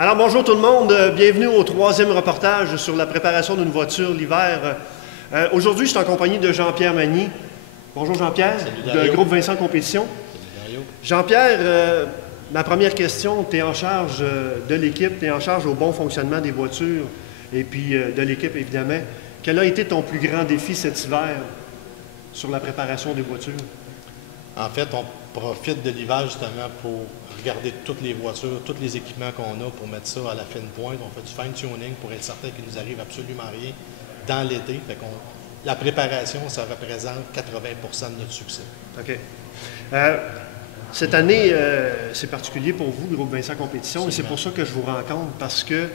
Alors bonjour tout le monde, bienvenue au troisième reportage sur la préparation d'une voiture l'hiver. Aujourd'hui, je suis en compagnie de Jean-Pierre Magny. Bonjour Jean-Pierre, de Groupe Vincent Compétition. Jean-Pierre, ma première question, tu es en charge de l'équipe, tu es en charge au bon fonctionnement des voitures et puis de l'équipe évidemment. Quel a été ton plus grand défi cet hiver sur la préparation des voitures? En fait, on profite de l'hiver justement pour regarder toutes les voitures, tous les équipements qu'on a pour mettre ça à la fine pointe. On fait du fine-tuning pour être certain qu'il nous arrive absolument rien dans l'été. La préparation, ça représente 80% de notre succès. OK. Cette année, c'est particulier pour vous, Groupe Vincent Compétition, et c'est pour ça que je vous rencontre, parce que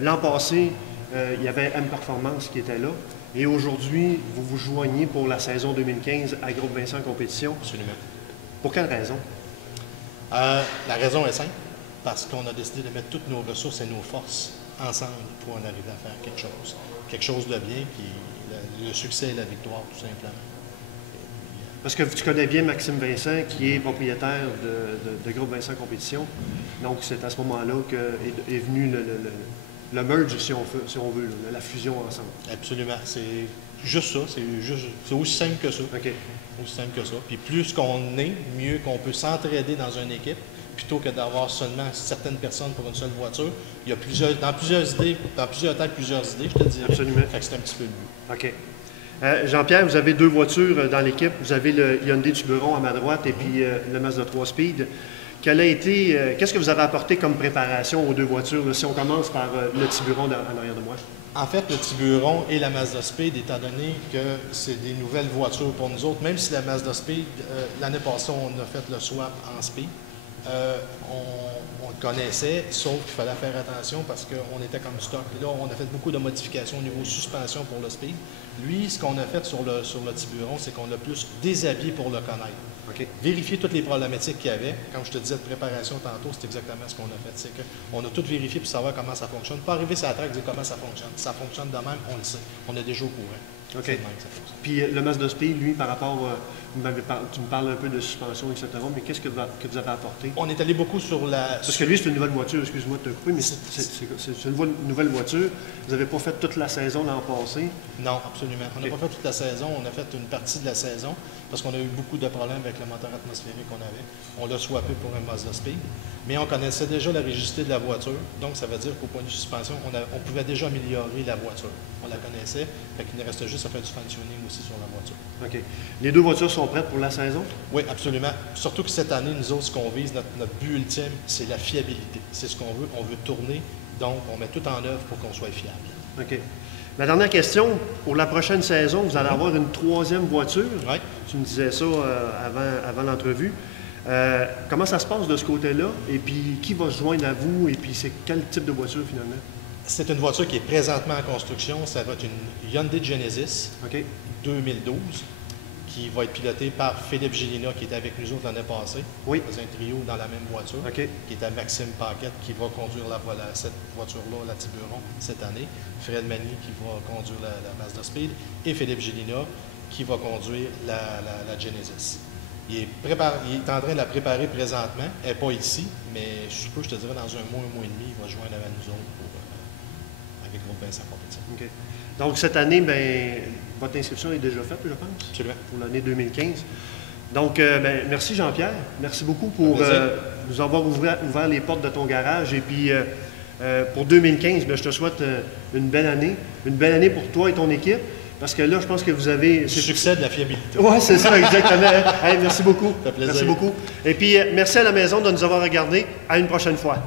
l'an passé, il y avait M-Performance qui était là, et aujourd'hui, vous vous joignez pour la saison 2015 à Groupe Vincent Compétition. Absolument. Pour quelle raison? La raison est simple, parce qu'on a décidé de mettre toutes nos ressources et nos forces ensemble pour en arriver à faire quelque chose de bien, puis le succès et la victoire, tout simplement. Parce que tu connais bien Maxime Vincent, qui est propriétaire de Groupe Vincent Compétition. Donc, c'est à ce moment-là qu'est venu le merge, si on veut, la fusion ensemble. Absolument. C'est juste ça. C'est aussi simple que ça. OK. Aussi simple que ça. Puis plus qu'on est, mieux qu'on peut s'entraider dans une équipe, plutôt que d'avoir seulement certaines personnes pour une seule voiture. Il y a dans plusieurs têtes, plusieurs idées, je te dirais. Absolument. Fait que c'est un petit peu le but. OK. Jean-Pierre, vous avez deux voitures dans l'équipe. Vous avez le Hyundai Tiburon à ma droite et puis le Mazda 3 Speed. Qu'est-ce que vous avez apporté comme préparation aux deux voitures, là, si on commence par le Tiburon en arrière de moi? En fait, le Tiburon et la Mazda Speed, étant donné que c'est des nouvelles voitures pour nous autres, même si la Mazda Speed, l'année passée, on a fait le swap en Speed, on le connaissait, sauf qu'il fallait faire attention parce qu'on était comme stock. Et là, on a fait beaucoup de modifications au niveau suspension pour le Speed. Lui, ce qu'on a fait sur le Tiburon, c'est qu'on l'a plus déshabillé pour le connaître. Okay. Vérifier toutes les problématiques qu'il y avait. Comme je te disais de préparation tantôt, c'est exactement ce qu'on a fait. C'est qu'on a tout vérifié pour savoir comment ça fonctionne. Pas arriver sur la traque et dire comment ça fonctionne. Ça fonctionne de même, on le sait. On est déjà au courant. OK. C'est de même que ça fonctionne. Puis le Mazda Speed, lui, par rapport, tu me parles un peu de suspension, etc., mais qu'est-ce que vous avez apporté? On est allé beaucoup sur la... Parce que lui, c'est une nouvelle voiture, excuse-moi de te couper, mais c'est une nouvelle voiture. Vous n'avez pas fait toute la saison l'an passé? Non, absolument. On n'a pas fait toute la saison, on a fait une partie de la saison parce qu'on a eu beaucoup de problèmes avec le moteur atmosphérique qu'on avait. On l'a swappé pour un Mazda Speed, mais on connaissait déjà la rigidité de la voiture, donc ça veut dire qu'au point de suspension, on pouvait déjà améliorer la voiture. On la connaissait, fait qu'il nous restait juste à faire du fine-tuning aussi sur la voiture. OK. Les deux voitures sont prêtes pour la saison? Oui, absolument. Surtout que cette année, nous autres, ce qu'on vise, notre but ultime, c'est la fiabilité. C'est ce qu'on veut. On veut tourner, donc on met tout en œuvre pour qu'on soit fiable. OK. Ma dernière question, pour la prochaine saison, vous allez avoir une troisième voiture. Oui. Tu me disais ça avant l'entrevue. Comment ça se passe de ce côté-là? Et puis, qui va se joindre à vous? Et puis, c'est quel type de voiture, finalement? C'est une voiture qui est présentement en construction. Ça va être une Hyundai Genesis 2012 qui va être pilotée par Philippe Gélina, qui était avec nous autres l'année passée. Oui. On faisait un trio dans la même voiture, qui est à Maxime Paquette, qui va conduire cette voiture-là, la Tiburon, cette année. Fred Magny, qui va conduire la Mazda Speed. Et Philippe Gélina, qui va conduire la Genesis. Il est en train de la préparer présentement. Elle n'est pas ici, mais je te dirais, dans un mois et demi, il va se joindre avec nous autres avec Groupe Vincent Compétition. OK. Donc, cette année, votre inscription est déjà faite, je pense? Absolument. Pour l'année 2015. Donc, merci Jean-Pierre. Merci beaucoup pour nous avoir ouvert les portes de ton garage. Et puis, pour 2015, je te souhaite une belle année. Une belle année pour toi et ton équipe. Parce que là, je pense que vous avez... Le succès de la fiabilité. Oui, c'est ça, exactement. Hey, merci beaucoup. Ça fait plaisir. Merci beaucoup. Et puis, merci à la maison de nous avoir regardés. À une prochaine fois.